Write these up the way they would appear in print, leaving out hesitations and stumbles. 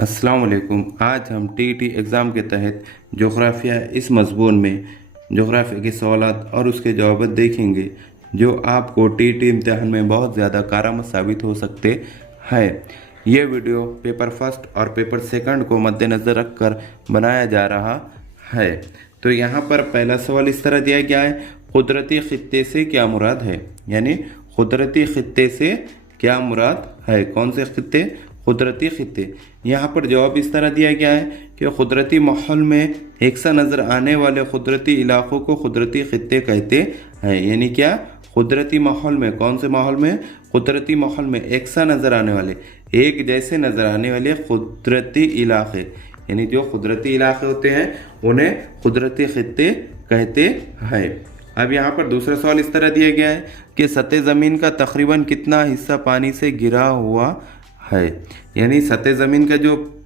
अस्सलाम वालेकुम। आज हम टीईटी एग्ज़ाम के तहत जोग्राफिया इस मज़मून में जोग्राफिया के सवालात और उसके जवाब देखेंगे जो आपको टीईटी इम्तिहान में बहुत ज़्यादा कारगर साबित हो सकते हैं। ये वीडियो पेपर फर्स्ट और पेपर सेकंड को मद्देनज़र रखकर बनाया जा रहा है। तो यहाँ पर पहला सवाल इस तरह दिया गया है, कुदरती खित्ते से क्या मुराद है। यानी कुदरती खित्ते से क्या मुराद है, कौन से खित्ते, कुदरती खित्ते। यहाँ पर जवाब इस तरह दिया गया है कि कुदरती माहौल में एकसा नज़र आने वाले कुदरती इलाकों को कुदरती खित्ते कहते हैं। यानी क्या, कुदरती माहौल में, कौन से माहौल में, कुदरती माहौल में एकसा नज़र आने वाले, एक जैसे नज़र आने वाले कुदरती इलाके, यानी जो कुदरती इलाके होते हैं उन्हें कुदरती खित्ते कहते हैं। अब यहाँ पर दूसरा सवाल इस तरह दिया गया है कि सतह ज़मीन का तकरीबन कितना हिस्सा पानी से घिरा हुआ है। यानी सतह ज़मीन का जो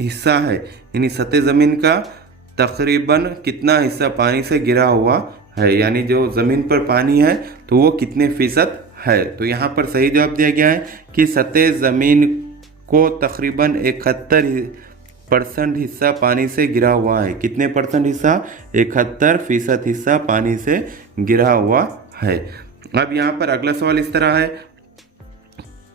हिस्सा है, यानी सतह ज़मीन का तकरीबन कितना हिस्सा पानी से घिरा हुआ है, यानी जो ज़मीन पर पानी है तो वो कितने फीसद है। तो यहाँ पर सही जवाब दिया गया है कि सतह ज़मीन को तकरीबन 71% हिस्सा पानी से घिरा हुआ है। कितने परसेंट हिस्सा, 71% हिस्सा पानी से घिरा हुआ है। अब यहाँ पर अगला सवाल इस तरह है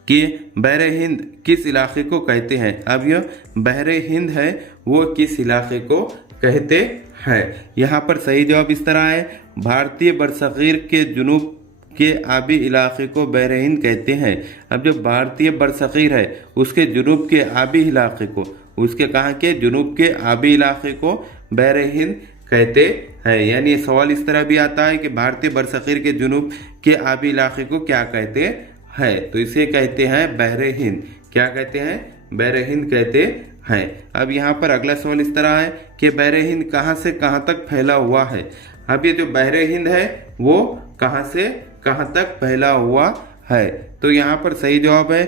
कि बहरे हिंद किस इलाके को कहते हैं। अब यह बहरे हिंद है वो किस इलाके को कहते हैं। यहाँ पर सही जवाब इस तरह है, भारतीय बरसगीर के जुनूब के आबी इलाके को बहरे हिंद कहते हैं। अब जो भारतीय बरसगीर है उसके जुनूब के आबी इलाके को, उसके कहाँ के, जुनूब के आबी इलाके को बहरे हिंद कहते हैं। यानी ये सवाल इस तरह भी आता है कि भारतीय बरसगीर के जुनूब के आबी इलाके को क्या कहते हैं, तो इसे कहते हैं बहरे हिंद। क्या कहते हैं, बहरे हिंद कहते हैं। अब यहाँ पर अगला सवाल इस तरह है कि बहरे हिंद कहाँ से कहाँ तक फैला हुआ है। अब ये जो बहरे हिंद है वो कहाँ से कहाँ तक फैला हुआ है। तो यहाँ पर सही जवाब है,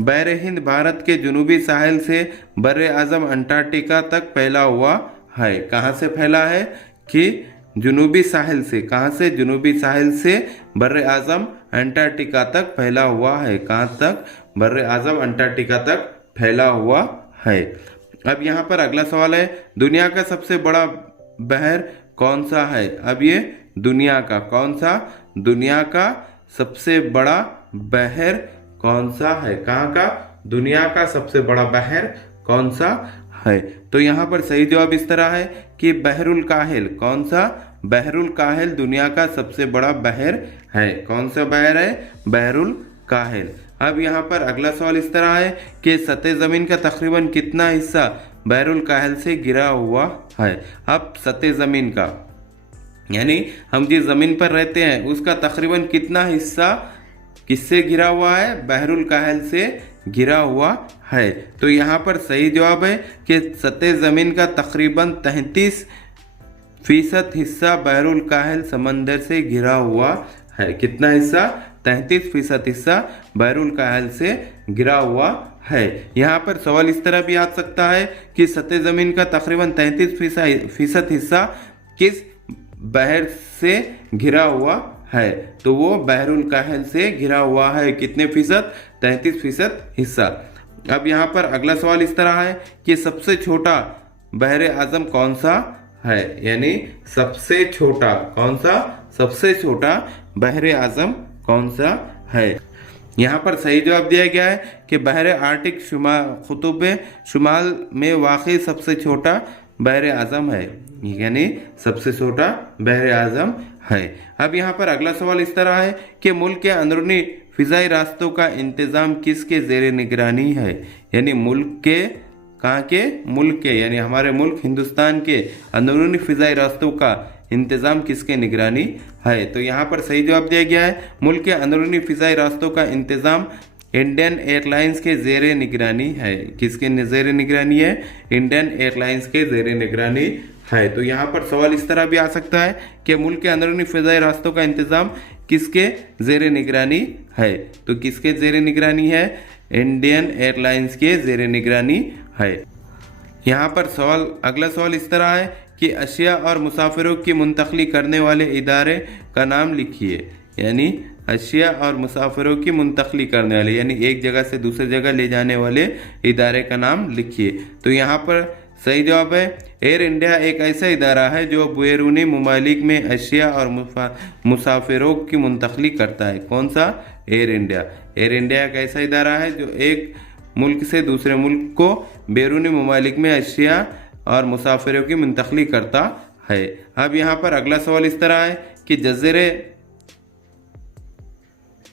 बहरे हिंद भारत के जुनूबी साहिल से बर्रे आज़म अंटार्कटिका तक फैला हुआ है। कहाँ से फैला है कि जुनूबी साहिल से, कहाँ से, जुनूबी साहिल से बर्रे आज़म अंटार्कटिका तक फैला हुआ है। कहाँ तक, बर्रे आज़म अंटार्कटिका तक फैला हुआ है। अब यहाँ पर अगला सवाल है, दुनिया का सबसे बड़ा बहर कौन सा है। अब ये दुनिया का कौन सा, दुनिया का सबसे बड़ा बहर कौन सा है, कहाँ का, दुनिया का सबसे बड़ा बहर कौन सा है। तो यहाँ पर सही जवाब इस तरह है कि बहरुल काहिल। कौन सा, बहरुल काहिल दुनिया का सबसे बड़ा बहर है। कौन सा बहर है, बहरुल काहिल। अब यहाँ पर अगला सवाल इस तरह है कि सतह ज़मीन का तकरीबन कितना हिस्सा बहरुल काहिल से घिरा हुआ है। अब सतह ज़मीन का, यानी हम जिस ज़मीन पर रहते हैं उसका तकरीबन कितना हिस्सा किससे घिरा हुआ है, बहरुल काहिल से घिरा हुआ है। तो यहाँ पर सही जवाब है कि सतह ज़मीन का तकरीबन 33% हिस्सा बहरुल काहिल समंदर से घिरा हुआ है। कितना हिस्सा, 33% हिस्सा बहरुल काहिल से घिरा हुआ है। यहाँ पर सवाल इस तरह भी आ सकता है कि सतह ज़मीन का तकरीबन 33% हिस्सा किस बहर से घिरा हुआ है, तो वो बहरुल काहिल से घिरा हुआ है। कितने फीसद, 33% हिस्सा। अब यहाँ पर अगला सवाल इस तरह है कि सबसे छोटा बहरे आज़म कौन सा है। यानी सबसे छोटा, कौन सा, सबसे छोटा बहरे आज़म कौन सा है। यहाँ पर सही जवाब दिया गया है कि बहरे आर्टिक कुतुब शुमाल में वाक़ई सबसे छोटा बहरे आज़म है। यानी सबसे छोटा बहरे आज़म है। अब यहाँ पर अगला सवाल इस तरह है कि मुल्क के अंदरूनी फ़िज़ाई रास्तों का इंतज़ाम किसके ज़ेरे निगरानी है। यानी मुल्क के, कहाँ के, मुल्क के, यानी हमारे मुल्क हिंदुस्तान के अंदरूनी फ़िज़ाई रास्तों का इंतज़ाम किसके निगरानी है। तो यहाँ पर सही जवाब दिया गया है, मुल्क के अंदरूनी फ़िज़ाई रास्तों का इंतज़ाम इंडियन एयरलाइंस के ज़ेरे निगरानी है। किसके ज़ेरे निगरानी है, इंडियन एयरलाइंस के ज़ेरे निगरानी है। तो यहाँ पर सवाल इस तरह भी आ सकता है कि मुल्क के अंदरूनी फ़िज़ाई रास्तों का इंतज़ाम किसके ज़ेरे निगरानी है। तो किसके ज़ेरे निगरानी है, इंडियन एयरलाइंस के ज़ेरे निगरानी है। यहाँ पर सवाल, अगला सवाल इस तरह है कि अशिया और मुसाफिरों की मुंतकली करने वाले इदारे का नाम लिखिए। यानी अशिया और मुसाफिरों की मुंतकली करने वाले, यानी एक जगह से दूसरी जगह ले जाने वाले इदारे का नाम लिखिए। तो यहाँ पर सही जवाब है एयर इंडिया एक ऐसा इदारा है जो बैरूनी ममालिक में अशिया और मुसाफिरों की मुंतकली करता है। कौन सा? Air India. एयर इंडिया एक ऐसा इदारा है जो एक मुल्क से दूसरे मुल्क को बैरूनी ममालिक में अशिया और मुसाफिरों की मुंतकली करता है। अब यहाँ पर अगला सवाल इस तरह है कि जज़ीरे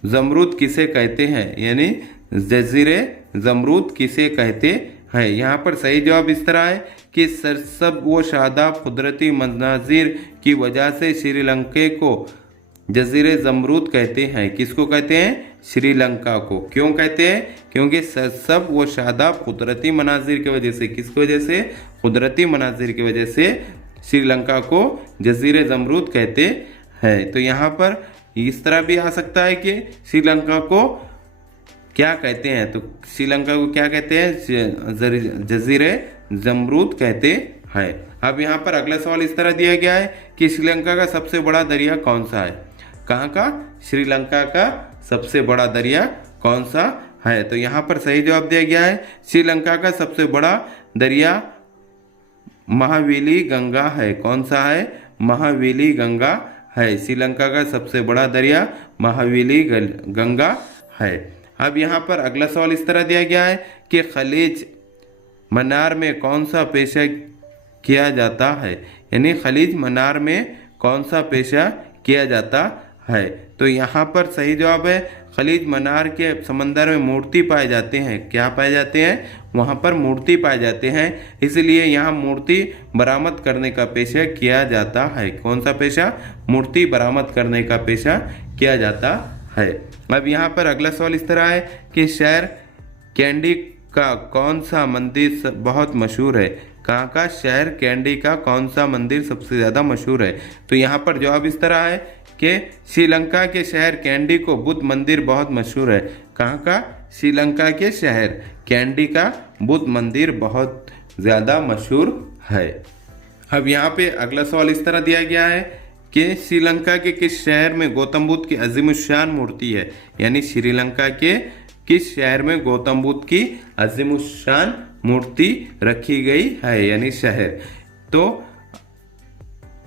ज़मरूद किसे कहते हैं, यानी जज़ीरे ज़मरूद किसे कहते हैं। यहाँ पर सही जवाब इस तरह है कि सरसब व शादाब कुदरती मनाजिर की वजह से श्रीलंका को जज़ीरे ज़मरूद कहते हैं। किसको कहते हैं? श्रीलंका को। क्यों कहते हैं? क्योंकि सरसब व शादाब कुदरती मनाजिर की वजह से, किसकी वजह से? कुदरती मनाजिर की वजह से श्रीलंका को जज़ीरे ज़मरूद कहते हैं। तो यहाँ पर इस तरह भी आ सकता है कि श्रीलंका को क्या कहते हैं, तो श्रीलंका को क्या कहते हैं? जज़ीरे ज़मरूद कहते हैं। अब यहाँ पर अगला सवाल इस तरह दिया गया है कि श्रीलंका का सबसे बड़ा दरिया कौन सा है? कहाँ का? श्रीलंका का सबसे बड़ा दरिया कौन सा है? तो यहाँ पर सही जवाब दिया गया है श्रीलंका का सबसे बड़ा दरिया महावेली गंगा है। कौन सा है? महावेली गंगा है। श्रीलंका का सबसे बड़ा दरिया महावेली गंगा है। अब यहाँ पर अगला सवाल इस तरह दिया गया है कि खलीज मन्नार में कौन सा पेशा किया जाता है, यानी खलीज मन्नार में कौन सा पेशा किया जाता है। तो यहाँ पर सही जवाब है खलीज मन्नार के समंदर में मूर्ति पाए जाते हैं। क्या पाए जाते हैं? वहाँ पर मूर्ति पाए जाते हैं, इसलिए यहाँ मूर्ति बरामद करने का पेशा किया जाता है। कौन सा पेशा? मूर्ति बरामद करने का पेशा किया जाता है। अब यहाँ पर अगला सवाल इस तरह है कि शहर कैंडी का कौन सा मंदिर बहुत मशहूर है? कहाँ का? शहर कैंडी का कौन सा मंदिर सबसे ज़्यादा मशहूर है? तो यहाँ पर जवाब इस तरह है कि श्रीलंका के शहर कैंडी को बुद्ध मंदिर बहुत मशहूर है। कहाँ का? श्रीलंका के शहर कैंडी का बुद्ध मंदिर बहुत ज़्यादा मशहूर है। अब यहाँ पे अगला सवाल इस तरह दिया गया है कि श्रीलंका के किस शहर में गौतम बुद्ध की अजीमुशान मूर्ति है, यानी श्रीलंका के किस शहर में गौतम बुद्ध की अजीमुशान मूर्ति रखी गई है, यानी शहर। तो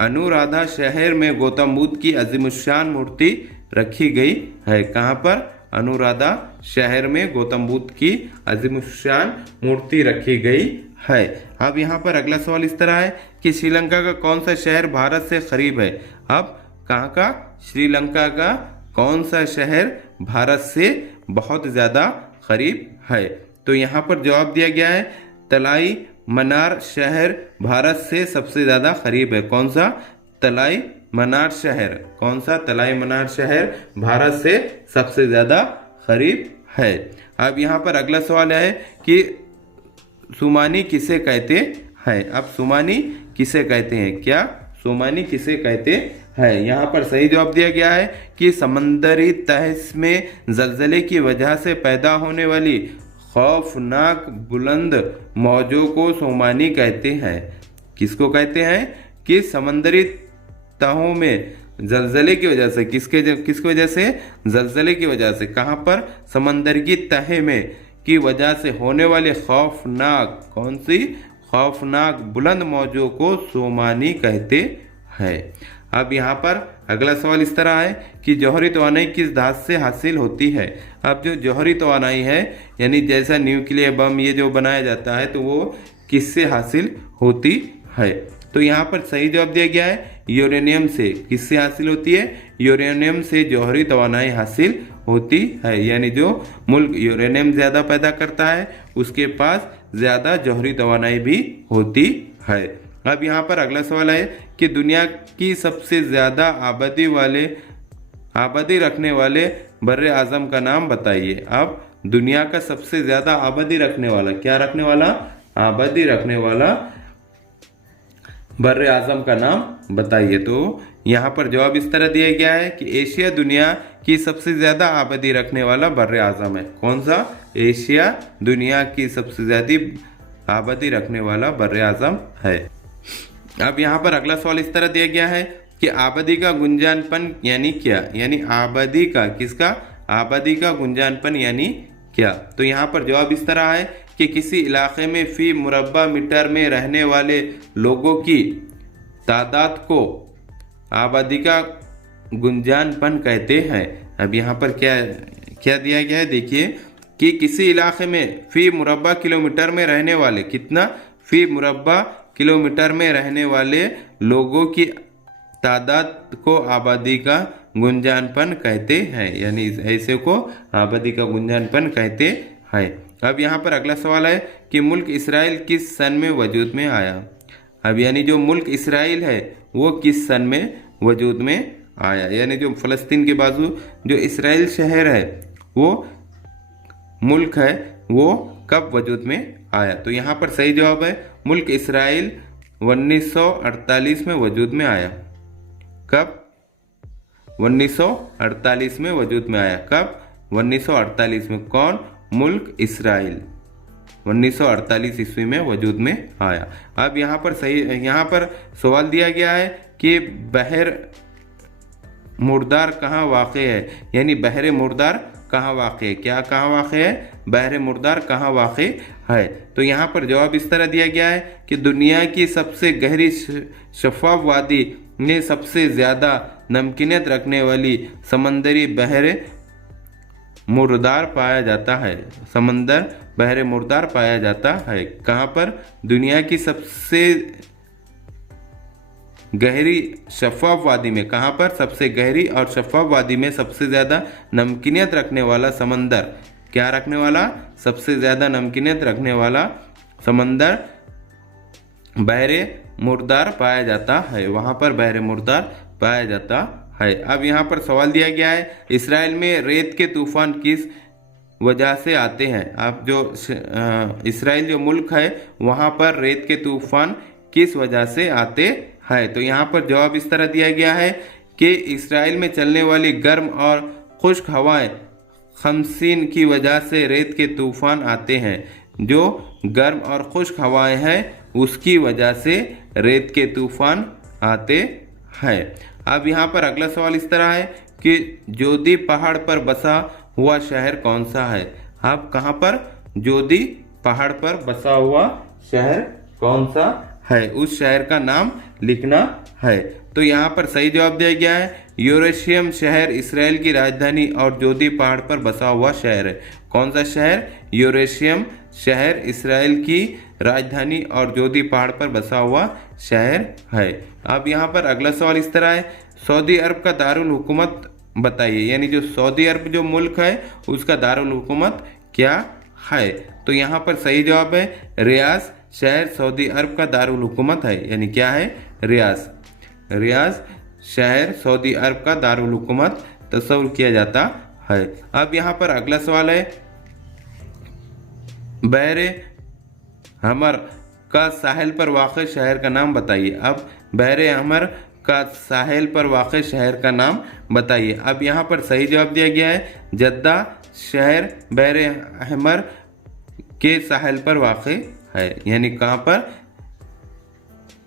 अनुराधा शहर में गौतम बुद्ध की अजीमुशान मूर्ति रखी गई है। कहाँ पर? अनुराधा शहर में गौतम बुद्ध की अजीमुशान मूर्ति रखी गई है। अब यहाँ पर अगला सवाल इस तरह है कि श्रीलंका का कौन सा शहर भारत से करीब है? अब कहाँ का? श्रीलंका का कौन सा शहर भारत से बहुत ज़्यादा करीब है? तो यहाँ पर जवाब दिया गया है तलाई मन्नार शहर भारत से सबसे ज़्यादा करीब है। कौन सा? तलाई मन्नार शहर। कौन सा? तलाई मन्नार शहर भारत से सबसे ज़्यादा करीब है। अब यहाँ पर अगला सवाल है कि सुमानी किसे कहते हैं? अब सुमानी किसे कहते हैं? क्या? सुमानी किसे कहते हैं? यहाँ पर सही जवाब दिया गया है कि समंदरी तह में जलजले की वजह से पैदा होने वाली खौफनाक बुलंद मौजों को सुमानी कहते हैं। किसको कहते हैं? कि समंदरी तहों में जलजले की वजह से, किसकी वजह से? जलजले की वजह से। कहाँ पर? समंदर की तह में की वजह से होने वाले खौफनाक, कौन सी? खौफनाक बुलंद मौजों को सुमानी कहते हैं। अब यहाँ पर अगला सवाल इस तरह है कि जौहरी तवानाई किस धातु से हासिल होती है? अब जो जौहरी तवानाई है, यानी जैसा न्यूक्लियर बम ये जो बनाया जाता है, तो वो किससे हासिल होती है? तो यहाँ पर सही जवाब दिया गया है यूरेनियम से। किससे हासिल होती है? यूरेनियम से जौहरी तवानाई हासिल होती है, यानी जो मुल्क यूरेनियम ज़्यादा पैदा करता है उसके पास ज़्यादा जौहरी तवानाई भी होती है। अब यहाँ पर अगला सवाल है कि दुनिया की सबसे ज़्यादा आबादी रखने वाले बर्रे आज़म का नाम बताइए। अब दुनिया का सबसे ज़्यादा आबादी रखने वाला, क्या रखने वाला? आबादी रखने वाला बर्रे आज़म का नाम बताइए। तो यहाँ पर जवाब इस तरह दिया गया है कि एशिया दुनिया की सबसे ज़्यादा आबादी रखने वाला बर्रे आज़म है। कौन सा? एशिया दुनिया की सबसे ज़्यादा आबादी रखने वाला बर्रे आज़म है। अब यहाँ पर अगला सवाल इस तरह दिया गया है कि आबादी का गुंजानपन यानी क्या, यानी आबादी का किसका, आबादी का गुंजानपन यानी क्या। तो यहाँ पर जवाब इस तरह है कि किसी इलाके में फी मुरब्बा मीटर में रहने वाले लोगों की तादाद को आबादी का गुंजानपन कहते हैं। अब यहाँ पर क्या क्या दिया गया है, देखिए कि किसी इलाके में फी मुरब्बा किलोमीटर में रहने वाले, कितना, फी मुरब्बा किलोमीटर में रहने वाले लोगों की तादाद को आबादी का गुंजानपन कहते हैं, यानी ऐसे को आबादी का गुंजानपन कहते हैं। अब यहाँ पर अगला सवाल है कि मुल्क इसराइल किस सन में वजूद में आया। अब यानी जो मुल्क इसराइल है वो किस सन में वजूद में आया, यानी जो फ़लस्तीन के बाजू जो इसराइल शहर है, वो मुल्क है, वो कब वजूद में आया। तो यहाँ पर सही जवाब है मुल्क इसराइल 1948 में वजूद में आया। कब, 1948 में वजूद में आया। कब, 1948 में। कौन, मुल्क इसराइल 1948 ईस्वी में वजूद में आया। अब यहाँ पर सही, यहाँ पर सवाल दिया गया है कि बहर मुर्दार कहाँ वाक़ है, यानी बहर मुर्दार कहाँ वाक़ है, क्या कहाँ वाक़ है, बहर मुर्दार कहाँ वाक़ है। तो यहाँ पर जवाब इस तरह दिया गया है कि दुनिया की सबसे गहरी शफाफ वादी में सबसे ज़्यादा नमकीनियत रखने वाली समंदरी बहर मुर्दार पाया जाता है। समंदर बहर मुर्दार पाया जाता है कहाँ पर, दुनिया की सबसे गहरी शफाफ वादी में। कहाँ पर, सबसे गहरी और शफाफ वादी में सबसे ज़्यादा नमकीनियत रखने वाला समंदर, क्या रखने वाला, सबसे ज़्यादा नमकीनियत रखने वाला समंदर बहरे मुर्दार पाया जाता है, वहाँ पर बहरे मुर्दार पाया जाता है। अब यहाँ पर सवाल दिया गया है इसराइल में रेत के तूफान किस वजह से आते हैं। अब जो इसराइल जो मुल्क है वहाँ पर रेत के तूफान किस वजह से आते हैं। तो यहाँ पर जवाब इस तरह दिया गया है कि इसराइल में चलने वाली गर्म और खुश्क हवाएं खमसीन की वजह से रेत के तूफान आते हैं। जो गर्म और खुश्क हवाएं हैं उसकी वजह से रेत के तूफान आते हैं। अब यहाँ पर अगला सवाल इस तरह है कि जोधी पहाड़ पर बसा हुआ शहर कौन सा है। अब कहाँ पर, जोधी पहाड़ पर बसा हुआ शहर कौन सा है, उस शहर का नाम लिखना है। तो यहाँ पर सही जवाब दिया गया है यूरेशियम शहर इसराइल की राजधानी और जोधी पहाड़ पर बसा हुआ शहर है। कौन सा शहर, यूरेशियम शहर इसराइल की राजधानी और जोधी पहाड़ पर बसा हुआ शहर है। अब यहाँ पर अगला सवाल इस तरह है सऊदी अरब का दारुल हुकूमत बताइए, यानी जो सऊदी अरब जो मुल्क है उसका दारुल हुकूमत क्या है। तो यहाँ पर सही जवाब है रियाज शहर सऊदी अरब का दारुल हुकूमत है, यानी क्या है, रियाज, रियाज शहर सऊदी अरब का दारुल हुकूमत तस्वुर किया जाता है। अब यहाँ पर अगला सवाल है बहरे हमर का साहिल पर वाक़ शहर का नाम बताइए। अब बहरे हमर का साहिल पर वाक़ शहर का नाम बताइए। अब यहाँ पर सही जवाब दिया गया है जद्दा शहर बहरे हमर के साहिल पर वाक़ है, यानी कहाँ पर,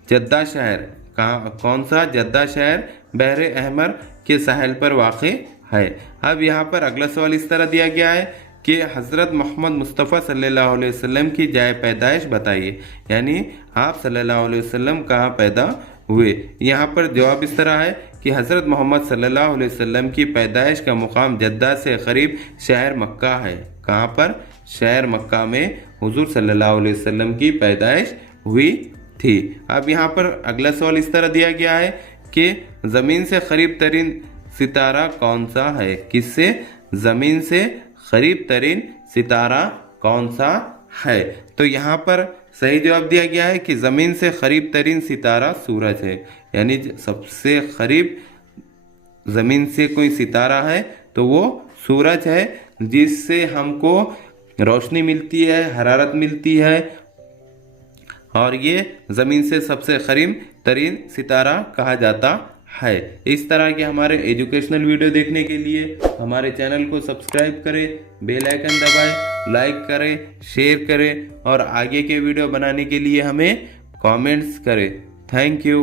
जद्दा शहर, कहाँ, कौन सा, जद्दा शहर बहरे अहमर के साहिल पर वाक़ है। अब यहाँ पर अगला सवाल इस तरह दिया गया है कि हज़रत मोहम्मद मुस्तफ़ा सल्लल्लाहु अलैहि वसल्लम की जाए पैदाइश बताइए, यानी आप सल्लल्लाहु अलैहि वसल्लम कहाँ पैदा हुए। यहाँ पर जवाब इस तरह है कि हज़रत मोहम्मद सल्लल्लाहु अलैहि वसल्लम की पैदाइश का मुकाम जद्दा से करीब शहर मक्का है। कहाँ पर, शहर मक्का में हुजूर सल्लल्लाहु अलैहि वसल्लम की पैदाइश हुई थी। अब यहाँ पर अगला सवाल इस तरह दिया गया है कि ज़मीन से करीब तरीन सितारा कौन सा है। किससे, ज़मीन से करीब तरीन सितारा कौन सा है। तो यहाँ पर सही जवाब दिया गया है कि ज़मीन से करीब तरीन सितारा सूरज है, यानी सबसे करीब ज़मीन से कोई सितारा है तो वो सूरज है, जिससे हमको रोशनी मिलती है, हरारत मिलती है, और ये ज़मीन से सबसे करीब तरीन सितारा कहा जाता है। इस तरह के हमारे एजुकेशनल वीडियो देखने के लिए हमारे चैनल को सब्सक्राइब करें, बेल आइकन दबाएं, लाइक करें, शेयर करें और आगे के वीडियो बनाने के लिए हमें कमेंट्स करें। Thank you.